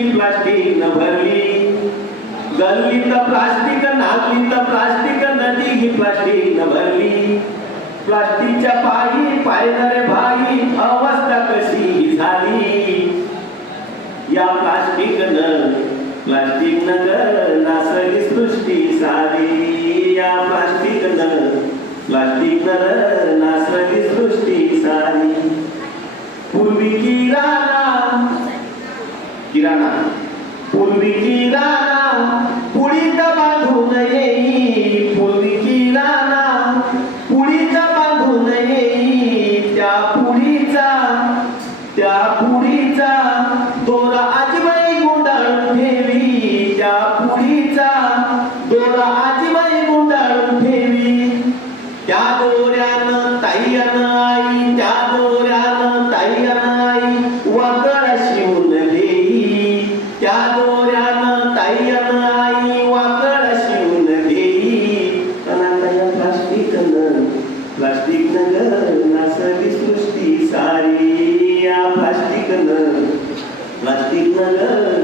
की प्लास्टिक न भरली. गल्ली तर प्लास्टिक नागलीत प्लास्टिक नदी ही प्लास्टिक न भरली. प्लास्टिकच्या पायी पायदरे भाई अवस्था कशी झाली. या प्लास्टिक न प्लास्टिक न ग नासली सृष्टी सारी या प्लास्टिक न प्लास्टिक न ग नासली सृष्टी सारी पूर्वी किराणा किराणा. पूर्वी किराणा पुढीत बांधून येई. पूर्वी किराणा पुढीत बांधून येई. त्या पुढीचा त्या पुढीचा दोरा आजीबाई गुंडाळून ठेवी. त्या पुढीचा दोरा आजीबाई गुंडाळून ठेवी. त्या दोऱ्यानं प्लास्टिकनं प्लास्टिकनं ग नासली सृष्टी सारी